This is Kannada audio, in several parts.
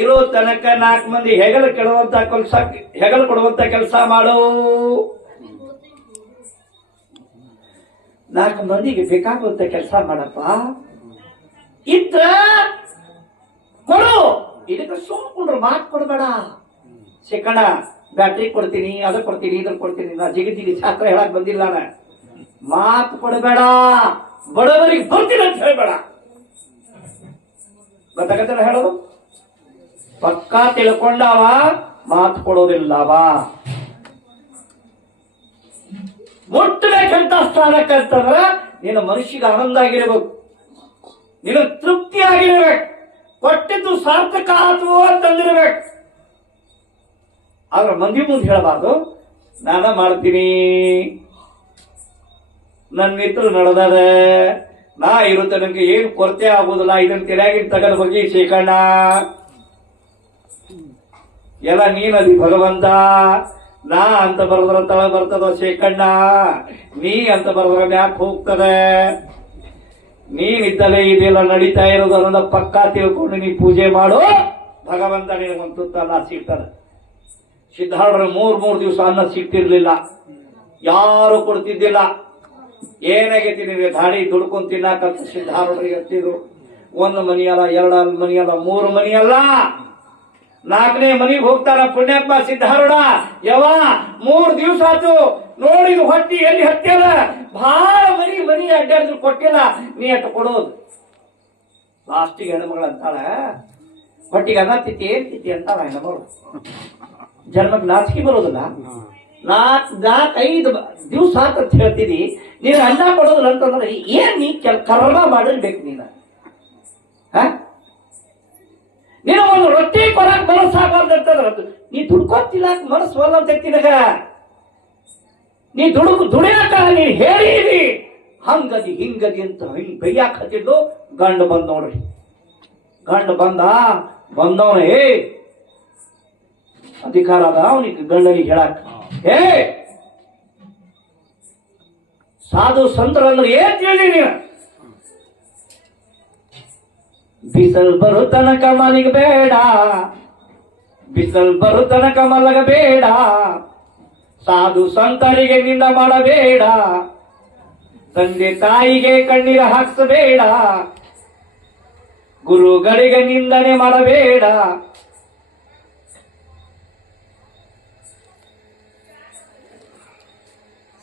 ಇರೋ ತನಕ ನಾಲ್ಕು ಮಂದಿ ಹೆಗಲು ಕೆಡುವಂತ ಕೆಲಸ, ಹೆಗಲು ಕೊಡುವಂತ ಕೆಲಸ ಮಾಡು. ನಾಲ್ಕು ಮಂದಿಗೆ ಬೇಕಾಗುವಂತ ಕೆಲಸ ಮಾಡಪ್ಪ. ಇದ್ರ ಕೊಡು. ಇದಕ್ಕೆ ಸುಮ್ಕೊಂಡ್ರು ಮಾತು ಕೊಡಬೇಡ. ಸಿಕ್ಕಣ ಬ್ಯಾಟ್ರಿ ಕೊಡ್ತೀನಿ, ಅದ ಕೊಡ್ತೀನಿ ಇದ್ರ ಕೊಡ್ತೀನಿ. ನಾ ಜಿಗಿ ಶಾಸ್ತ್ರ ಹೇಳಕ್ ಬಂದಿಲ್ಲ ನಾನು. ಮಾತು ಕೊಡಬೇಡ. ಬಡವರಿಗೆ ಬರ್ತೀನಿ ಅಂತ ಹೇಳ್ಬೇಡ. ಗೊತ್ತಾಗತ್ತಲ್ಲ ಹೇಳೋದು? ಪಕ್ಕಾ ತಿಳ್ಕೊಂಡಾವ, ಮಾತು ಕೊಡೋದಿಲ್ಲವ. ಮುಟ್ಟಬೇಕಂತ ಸ್ಥಾನಕ್ಕಂತಂದ್ರ ನಿನ್ನ ಮನುಷ್ಯಗೆ ಆನಂದ ಆಗಿರ್ಬೇಕು. ನಿನ್ನ ತೃಪ್ತಿ ಆಗಿರ್ಬೇಕು. ಕೊಟ್ಟಿದ್ದು ಸಾರ್ಥಕ ಆತು ಅಂತಂದಿರ್ಬೇಕು. ಆದ್ರೆ ಮಂದಿ ಮುಂದೆ ಹೇಳಬಾರ್ದು. ನಾನ ಮಾಡ್ತೀನಿ. ನನ್ನ ಮಿತ್ರ ನಡೆದಾರ ನಾ ಇರುತ್ತೆ ನನಗೆ ಏನು ಕೊರತೆ ಆಗುದಿಲ್ಲ. ಇದನ್ನ ತೆರೆಯಾಗಿನ ತಗದ ಬಗ್ಗೆ ಶೇಖಣ್ಣ. ಎಲ್ಲ ನೀನದಿ ಭಗವಂತ. ನಾ ಅಂತ ಬರದ್ರ ತಳ ಬರ್ತದ ಶೇಖಣ್ಣ? ನೀ ಅಂತ ಬರದ್ರ ಮ್ಯಾಕ್ ಹೋಗ್ತದೆ. ನೀನಿದ್ದಲೇ ಇದೆಲ್ಲ ನಡೀತಾ ಇರೋದು ಅನ್ನೋದ ಪಕ್ಕಾ ತಿಳ್ಕೊಂಡು ನೀ ಪೂಜೆ ಮಾಡು. ಭಗವಂತ ನಿನಗೊಂದು ತುತ್ತ ಅನ್ನ ಸಿಗ್ತದೆ. ಸಿದ್ಧಾರ್ಢರ ಮೂರ್ ಮೂರ್ ದಿವಸ ಅನ್ನ ಸಿಗ್ತಿರ್ಲಿಲ್ಲ ಯಾರು ಕೊಡ್ತಿದ್ದಿಲ್ಲ. ಏನಾಗೈತಿ ನಿನಗೆ ದಾಡಿ ದುಡ್ಕೊಂಡ್ ತಿನ್ನಾಕಂತ ಸಿದ್ಧಾರೂಢರಿಗೆ ಹತ್ತಿದ್ರು ಒಂದು ಮನಿಯಲ್ಲ ಎರಡು ಮನಿಯಲ್ಲ ಮನಿ ಮೂರು ಮನಿ ಅಲ್ಲ ನಾಲ್ಕನೇ ಮನೆಗೆ ಹೋಗ್ತಾರ ಪುಣ್ಯಾತ್ಮ ಸಿದ್ಧಾರೂಢ. ಯವ ಮೂರ್ ದಿವಸ ಆತು ನೋಡಿ ಹೊಟ್ಟಿ ಎಲ್ಲಿ ಹತ್ತಿಲ್ಲ ಬಹಳ ಮನಿ ಮನಿ ಅಡ್ಡಾಡಿದ್ರು ಕೊಟ್ಟಿಲ್ಲ. ನೀ ಅಟ್ಟು ಕೊಡೋದು ಲಾಸ್ಟಿಗೆ ಹೆಣ್ಮಗಳು ಅಂತಾಳ. ಹೊಟ್ಟಿಗೆ ಅನ್ನ ತಿತ್ತಿ ಏನ್ ತಿತ್ತಿ ಅಂತಾಳ ಹೆಣ್ಮಗಳು. ಜನ್ಮಕ್ಕೆ ನಾಚಿಕೆ ಬರೋದಿಲ್ಲ. ನಾಲ್ಕು ನಾಲ್ಕು ಐದು ದಿವಸ ಅಂತ ಹೇಳ್ತೀರಿ ನೀನು ಅನ್ನ ಕೊಡೋದಿಲ್ಲ ಅಂತಂದ್ರೆ ಏನ್ ನೀ ಕರ್ಮ ಮಾಡಿರ್ಬೇಕು ನೀನು. ನೀನು ಒಂದು ರೊಟ್ಟಿ ಕೊಡಕ್ ಮನಸ್ಸು ಆಗಬಾರ್ದು ಅಂತ ಅದು ನೀ ದುಡ್ಕೊತಿಲ್ಲ ಮನಸ್ಸು ಒಲ್ಲಂತೈತಿ ನಿನಗ. ನೀ ದುಡುಕು ದುಡಿಯಾಕ ನೀ ಹೇಳಿರಿ. ಹಂಗದಿ ಹಿಂಗದಿ ಅಂತ ಹಿಂಗ್ ಬೈಯಾಕ ಹತ್ತಿದ್ದು ಗಂಡು ಬಂದ್ ನೋಡ್ರಿ. ಗಂಡು ಬಂದ, ಬಂದವನ, ಏ, ಅಧಿಕಾರ ಅದ ಅವನಿಗೆ ಗಂಡನಿಗೆ ಹೇಳಕ್. ಏ, ಸಾಧು ಸಂತರ ಅಂದ್ರೆ ಏನ್ ತಿಳಿ ನೀನು? ಬಿಸಲ್ ಬರು ತನಕ ಮಲಗ ಬೇಡ. ಬಿಸಲ್ ಬರು ತನಕ ಮಲಗಬೇಡ ಸಾಧು ಸಂತರಿಗೆ ನಿಂದ ಮಾಡಬೇಡ. ತಂದೆ ತಾಯಿಗೆ ಕಣ್ಣೀರ ಹಾಕ್ಸಬೇಡ. ಗುರುಗಳಿಗೆ ನಿಂದನೆ ಮಾಡಬೇಡ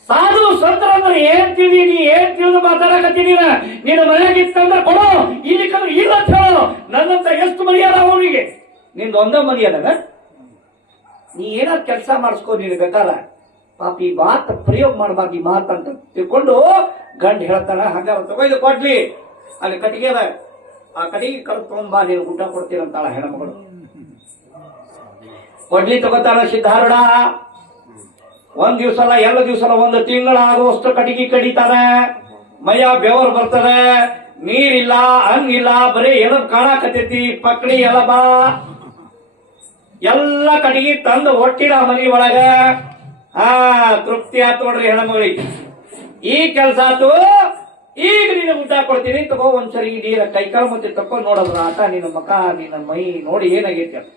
ಸಾಧು ಸಂತರ ಅಂದ್ರೆ ಏನ್ ತಿಳಿ, ನೀ ಏನ್ ತಿಳಿದು ಮಾತಾಡಕತ್ತೀನಿ ನೀನು? ಮನೆಯಾಗಿತ್ತಂದ್ರೆ ಕೊಡು ಇಲ್ಲಿ ಕಂದ್ರೆ ಇಲ್ಲ ಅಂತ ಹೇಳು. ನನ್ನಂತ ಎಷ್ಟು ಮರ್ಯಾದ ಅವನಿಗೆ? ನಿಂದ ಒಂದೇ ಮರ್ಯಾದ ನೀ ಏನಾದ್ ಕೆಲಸ ಮಾಡಿಸ್ಕೊ, ನೀನು ಬೇಕಾದ ಪಾಪ ಈ ಮಾತ ಪ್ರಯೋಗ ಮಾಡಬಾರ್ದು, ಈ ಮಾತಂತ ತಿಳ್ಕೊಂಡು ಗಂಡ ಹೇಳ್ತಾನ, ಹಂಗಾರ ಇದು ಕೊಡ್ಲಿ. ಅಲ್ಲಿ ಕಟ್ಟಿಗೆ ಅದ. ಆ ಕಟ್ಟಿಗೆ ಕಡ್ ತಗೊಂಬಾ ನೀನು ಊಟ ಕೊಡ್ತೀರಂತಾಳ ಹೆಣ್ಮಗಳು. ಕೊಡ್ಲಿ ತಗೋತಾಳ ಸಿದ್ಧಾರೂಢ. ಒಂದ್ ದಿವ್ಸ ಎಲ್ಲ ಎರಡು ದಿವಸ ಅಲ್ಲ ಒಂದು ತಿಂಗಳ ಆಗುವಷ್ಟು ಕಟ್ಟಿಗೆ ಕಡಿತಾರೆ. ಮೈಯ ಬೆವರು ಬರ್ತದೆ. ನೀರಿಲ್ಲ, ಹಂಗಿಲ್ಲ, ಬರೀ ಎಳದ್ ಕಾಣಕತ್ತೈತಿ ಪಕ್ಡಿ ಬಾ. ಎಲ್ಲ ಕಟ್ಟಿಗೆ ತಂದು ಒಟ್ಟಿಡ ಮನಿ ಒಳಗ. ಆ ತೃಪ್ತಿ ಆತ್ ನೋಡ್ರಿ ಹೆಣ್ಮಗಳಿಗೆ ಈ ಕೆಲಸ ಆತು. ಈಗ ನೀನು ಊಟ ಕೊಡ್ತೀನಿ. ತಗೋ ಒಂದ್ಸರಿ ನೀರ ಕೈಕಾಲ ಮತ್ತೆ ತಕ್ಕೊಂಡು ನೋಡೋದ್ರ ಆಟ ನಿನ್ನ ಮಕ ನಿನ್ನ ಮೈ ನೋಡಿ ಏನಾಗೈತಿ ಅಂತ.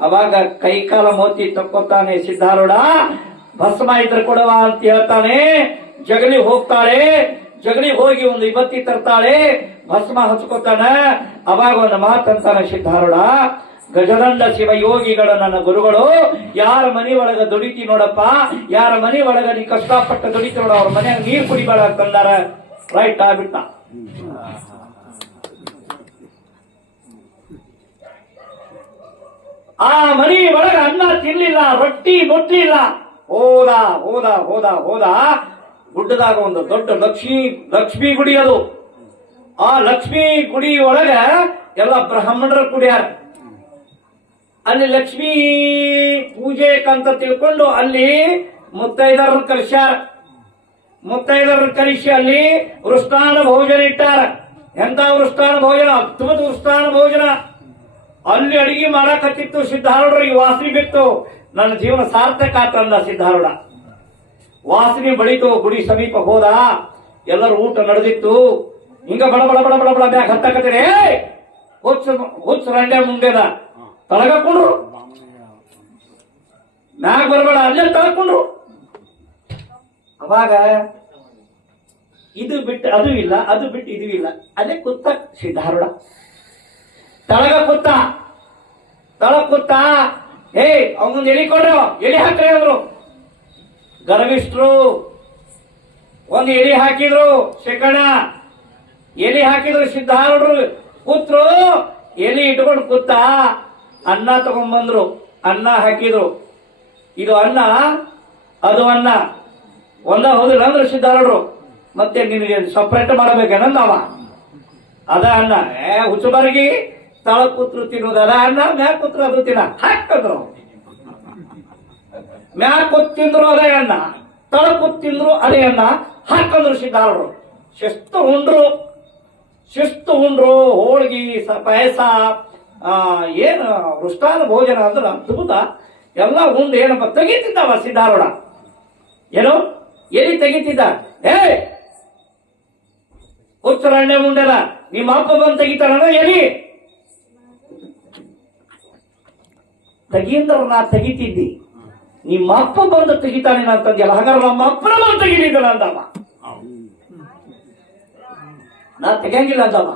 ಅವಾಗ ಕೈಕಾಲ ಮೋತಿ ತಕ್ಕೊತಾನೆ ಸಿದ್ಧಾರೂಢ. ಭಸ್ಮ ಇದ್ರೆ ಕೊಡವ ಅಂತ ಹೇಳ್ತಾನೆ. ಜಗಲಿ ಹೋಗ್ತಾಳೆ. ಜಗಲಿ ಹೋಗಿ ಒಂದು ಇವತ್ತಿ ತರ್ತಾಳೆ. ಭಸ್ಮ ಹಚ್ಕೋತಾನ. ಅವಾಗ ಒಂದು ಮಾತಂತಾನೆ ಸಿದ್ಧಾರೂಢ. ಗಜದಂಡ ಶಿವ ಯೋಗಿಗಳ ನನ್ನ ಗುರುಗಳು, ಯಾರ ಮನೆ ಒಳಗ ದುಡಿತಿ ನೋಡಪ್ಪ, ಯಾರ ಮನೆ ಒಳಗ ನೀ ಕಷ್ಟಪಟ್ಟ ದುಡಿತಿ ನೋಡ, ಅವ್ರ ಮನೆಯಾಗ ನೀರ್ ಕುಡಿಬೇಡ ರೈಟ್ ಆಗ್ಬಿಟ್ಟ ಆ ಮನಿ ಒಳಗ ಅನ್ನ ತಿನ್ಲಿಲ್ಲ, ರೊಟ್ಟಿ ಮುಟ್ಲಿಲ್ಲ. ಹೋದ ಹೋದ ಹೋದ ಹೋದ. ಗುಡ್ಡದಾಗ ಒಂದು ದೊಡ್ಡ ಲಕ್ಷ್ಮಿ ಲಕ್ಷ್ಮಿ ಗುಡಿ ಅದು. ಆ ಲಕ್ಷ್ಮಿ ಗುಡಿ ಒಳಗ ಎಲ್ಲ ಬ್ರಾಹ್ಮಣರ ಕುಡಿಯಾರ. ಅಲ್ಲಿ ಲಕ್ಷ್ಮೀ ಪೂಜೆ ಅಂತ ತಿಳ್ಕೊಂಡು ಅಲ್ಲಿ ಮುತ್ತೈದರನ್ನು ಕರೆಸ್ಯಾರ. ಮುತ್ತೈದರನ್ನು ಕರೆಸಿ ಅಲ್ಲಿ ವೃಷ್ಟಾನ ಭೋಜನ ಇಟ್ಟಾರ. ಎಂತ ವೃಷ್ಟಾನ ಭೋಜನ? ಅದ್ಭುತ ವೃಷ್ಟಾನ ಭೋಜನ. ಅಲ್ಲಿ ಅಡಿಗೆ ಸಿದ್ದಾರೂಡ್ರ ಈ ವಾಸನೆ ಬಿತ್ತು. ನನ್ನ ಜೀವನ ಸಾರ್ಥಕ ಆತಂದ ಸಿದ್ಧಾರೂಢ. ವಾಸನೆ ಬಳಿತು ಗುಡಿ ಸಮೀಪ ಹೋದ. ಎಲ್ಲರೂ ಊಟ ನಡೆದಿತ್ತು. ಹಿಂಗ ಬಡ ಬಡ ಬಡ ಬಡ ಬಡ ಬ್ಯಾಗ್ ಹತ್ತಾಕತ್ತೀರಿ. ಹುಚ್ಚ ಹುಚ್ಚ ರಂಡೆ ಮುಂದೆ ತಳಗಕೊಂಡ್ರು ಮ್ಯಾಗ ಬರಬೇಡ, ಅಲ್ಲೇ ತಳಕೊಂಡ್ರು ಅವಾಗ ಇದು ಬಿಟ್ಟು ಅದು ಇಲ್ಲ, ಅದು ಬಿಟ್ಟು ಇದು ಇಲ್ಲ. ಅದೇ ಕುತ್ತ ಸಿದ್ಧಾರೂಢ. ತಳಗ ಕೂತ ತಳ ಕೂತ ಹೇ ಅವನೊಂದು ಎಲಿ ಕೊಡ್ರು ಎಲಿ ಹಾಕ್ರಿ ಅಂದ್ರು ಗರ್ವಿಷ್ಟ್ರು. ಒಂದು ಎಲಿ ಹಾಕಿದ್ರು ಶೇಖಣ ಎಲಿ ಹಾಕಿದ್ರು ಸಿದ್ಧಾರೂಢರು. ಕೂತ್ರು, ಎಲಿ ಇಟ್ಕೊಂಡು ಕೂತ ಅನ್ನ ತಗೊಂಡ್ಬಂದ್ರು ಅನ್ನ ಹಾಕಿದ್ರು. ಇದು ಅನ್ನ? ಅದು ಅನ್ನ. ಒಂದ ಹೋದಿಲ್ಲ ಅಂದ್ರೆ ಸಿದ್ಧಾರೂಢರು. ಮತ್ತೆ ನಿನಗೆ ಸಪ್ರೇಟ್ ಮಾಡಬೇಕೇನಂದ ಅವ? ಅದ ಅನ್ನ. ಏ ಹುಚ್ಚುಬಾರಿಗೆ ತಳ ಕೂತ್ರು ತಿನ್ನುದಲ್ಲ ಅನ್ನ ಮ್ಯಾಲ ಕೂತ್ರು ಅದು ತಿನ್ನ? ಹಾಕಿದ್ರು ಮ್ಯಾಲ ಕೂತ್ ತಿಂದ್ರು ಅದೇ ಅನ್ನ. ತಳ ಕೂತ್ ತಿಂದ್ರು ಅದೇ ಅನ್ನ. ಹಾಕಂದ್ರು ಸಿದ್ಧಾರರು ಶಿಸ್ತು ಉಂಡ್ರು. ಶಿಸ್ತು ಉಂಡ್ರು. ಹೋಳ್ಗಿ, ಸ- ಪಾಯಸ ಏನು ವೃಷ್ಟಾನ ಭೋಜನ ಅಂದ್ರೆ ಅದ್ಭುತ. ಎಲ್ಲ ಉಂಡು ಏನಪ್ಪ? ತೆಗಿತಿದ್ದಾವ ಸಿದ್ಧಾರೂಢ ಏನು? ಎಲ್ಲಿ ತೆಗಿತಿದ್ದ? ಏ! ಹುಚ್ಚರಣ್ಯ ಮುಂಡೆನ ನಿಮ್ಮ ಅಪ್ಪ ಬಂದು ತೆಗಿತಾನ ಎಲ್ಲಿ? ತೆಗಿಯಂದ್ರ ನಾ ತೆಗಿತಿದ್ದಿ. ನಿಮ್ಮ ಅಪ್ಪ ಬಂದು ತೆಗಿತಾನೆ ಅಂತಂದ್ಯಲ್ಲ ಹಾಗಾದ್ರೆ ನಮ್ಮ ಅಪ್ಪನ ಬಂದು ತೆಗಿಲಿದ್ದಲ್ಲ ಅಂದವ ನಾ ತೆಗಿಯಂಗಿಲ್ಲ ಅಂದವ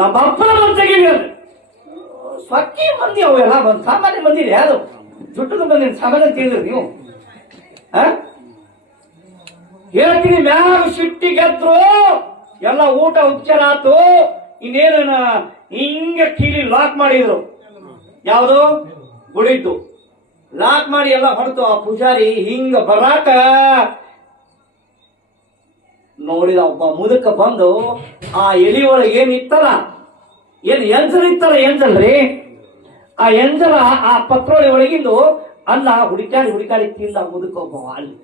ನಮ್ಮ ಅಪ್ಪನ ಬಂದು ತೆಗಿಲಿಲ್ಲ ಸ್ವಕ್ಕಿ ಮಂದಿ ಅವೆಲ್ಲ ಬಂದು, ಸಾಮಾನ್ಯ ಮಂದಿ ಯಾರು? ಜುಟ್ಟದ ಬಂದಿ ಸಾಮಾನ್ಯ ತಿಳಿದ್ರಿ ನೀವು? ಹೇಳ್ತೀನಿ, ಮ್ಯಾಗ ಸಿಟ್ಟಿ ಗೆದ್ರು, ಎಲ್ಲ ಊಟ ಉಪಚಾರ ಆತು ಇನ್ನೇನ ಹಿಂಗೆ ಕೀಲಿ ಲಾಕ್ ಮಾಡಿದ್ರು. ಯಾವುದು? ಗುಡಿದ್ದು ಲಾಕ್ ಮಾಡಿ ಎಲ್ಲ ಹೊರತು ಆ ಪೂಜಾರಿ ಹಿಂಗ ಬರಾಕ. ನೋಡಿದ ಒಬ್ಬ ಮುದುಕ ಬಂದು ಆ ಎಲಿ ಒಳಗೆ ಏನ್ ಇತ್ತಲ್ಲ ಏನ್ ಎಂಜಲ್ ಇತ್ತಲ್ಲ ಎಂಜಲ್ರಿ ಆ ಎಂಜಲ ಆ ಪತ್ರೋಳಿ ಒಳಗಿಂದು ಅಲ್ಲ ಹುಡುಕಾಡಿ ಹುಡುಕಾಡಿ ತಿಂದ ಮುದುಕ ಒಬ್ಬ ಅಲ್ಲಿ.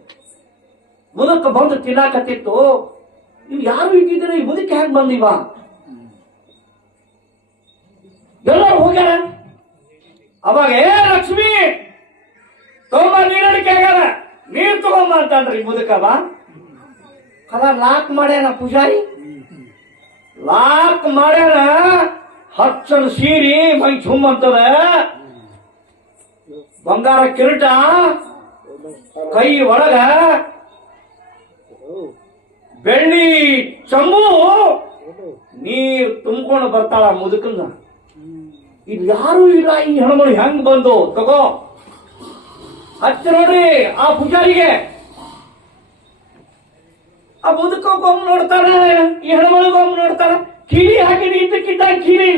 ಮುದುಕ ಬಂದು ತಿನ್ನಾಕತ್ತಿತ್ತು. ನೀವು ಯಾರು ಇಟ್ಟಿದ್ದೀರಿ? ಈ ಮುದುಕ ಹೆಂಗ್ ಬಂದಿವ? ಎಲ್ಲರೂ ಹೋಗ್ಯಾರ? ಅವಾಗ, ಏ ಲಕ್ಷ್ಮಿ ತಗೊಂಬ ನೀರಡಿಕೆ ಆಗ್ಯಾರ ನೀರ್ ತಗೊಂಬ ಅಂತಂದ್ರಿ ಮುದುಕವ ಕಲರ್ ಲಾಕ್ ಮಾಡ್ಯಾನ ಪೂಜಾರಿ? ಲಾಕ್ ಮಾಡ್ಯಾನ, ಹಚ್ಚನ ಸೀರಿ, ಮೈ ಝುಮ್ ಅಂತದ. ಬಂಗಾರ ಕಿರೀಟ, ಕೈ ಒಳಗ ಬೆಳ್ಳಿ ಚಂಬು, ನೀರ್ ತುಂಬಿಕೊಂಡು ಬರ್ತಾಳ ಮುದುಕನ್ನ ಇಲ್ಲಿ ಯಾರು ಇಲ್ಲ ಈ ಹೆಣ್ಮಗಳು ಹೆಂಗ್ ಬಂದು? ತಗೋ. ಹಚ್ಚ ನೋಡ್ರಿ ಆ ಪೂಜಾರಿಗೆ. ಆ ಮುದುಕೋಗೊಮ್ಮೆ ನೋಡ್ತಾರ ಈ ಹೆಣ್ಮಳಿಗೊಮ್ಮೆ ನೋಡ್ತಾರ ಕಿರಿ ಹಾಕಿ ಇದ್ದಕ್ಕಿದ್ದ ಕಿರಿ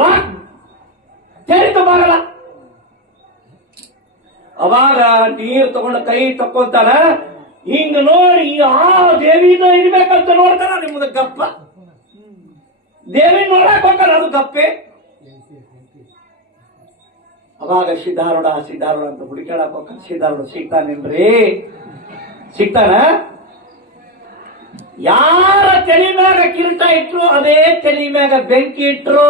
ಲಾಕ್ ಬಾಗಲ್ಲ ಅವಾಗ ನೀರ್ ತಗೊಂಡ ಕೈ ತಕ್ಕೊಂತಾನ. ಹಿಂಗ ನೋಡಿ ಆ ದೇವಿನ ಇರ್ಬೇಕಂತ ನೋಡ್ತಾನ, ನಿಮ್ದು ಗಪ್ಪ. ದೇವಿ ನೋಡಕ್ ಹೋಗ್ತಾರ ಅದು ಗಪ್ಪೆ ಅವಾಗ ಸಿದ್ಧಾರೂಢ ಸಿದ್ಧಾರೂಢ ಅಂತ ಹುಡುಕಾಡಕ್ ಹೋಗ್ತಾನ. ಸಿದ್ಧಾರೂಢ ಸಿಗ್ತಾನೇನ್ರಿ? ಸಿಗ್ತಾನ? ಯಾರ ತಲೆ ಮ್ಯಾಗ ಕಿರೀಟ ಇಟ್ರು, ಅದೇ ತಲೆ ಮ್ಯಾಗ ಬೆಂಕಿ ಇಟ್ರು.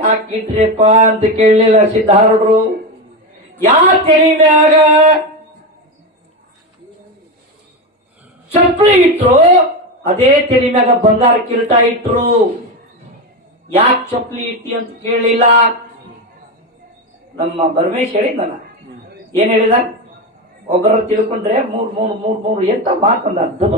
ಯಾಕೆ ಇಟ್ರಿಪ್ಪ ಅಂತ ಕೇಳಲಿಲ್ಲ ಸಿದ್ಧಾರೂಢರು. ಯಾ ತಲೆ ಮ್ಯಾಗ ಚಪ್ಪಲಿ ಇಟ್ರು, ಅದೇ ತಲೆ ಮ್ಯಾಗ ಬಂಗಾರ ಕಿರೀಟ ಇಟ್ರು. ಯಾಕೆ ಚಪ್ಪಲಿ ಇಟ್ಟಿ ಅಂತ ಕೇಳಲಿಲ್ಲ? ನಮ್ಮ ಪರಮೇಶ್ ಹೇಳಿದ್ದಾನ. ಏನ್ ಹೇಳಿದ? ಒಬ್ಬರ ತಿಳ್ಕೊಂಡ್ರೆ ಮೂರ್ ಮೂರ್ ಮೂರ್ ಮೂರ್ ಎಂತ ಮಾತಂದ ಅರ್ಧ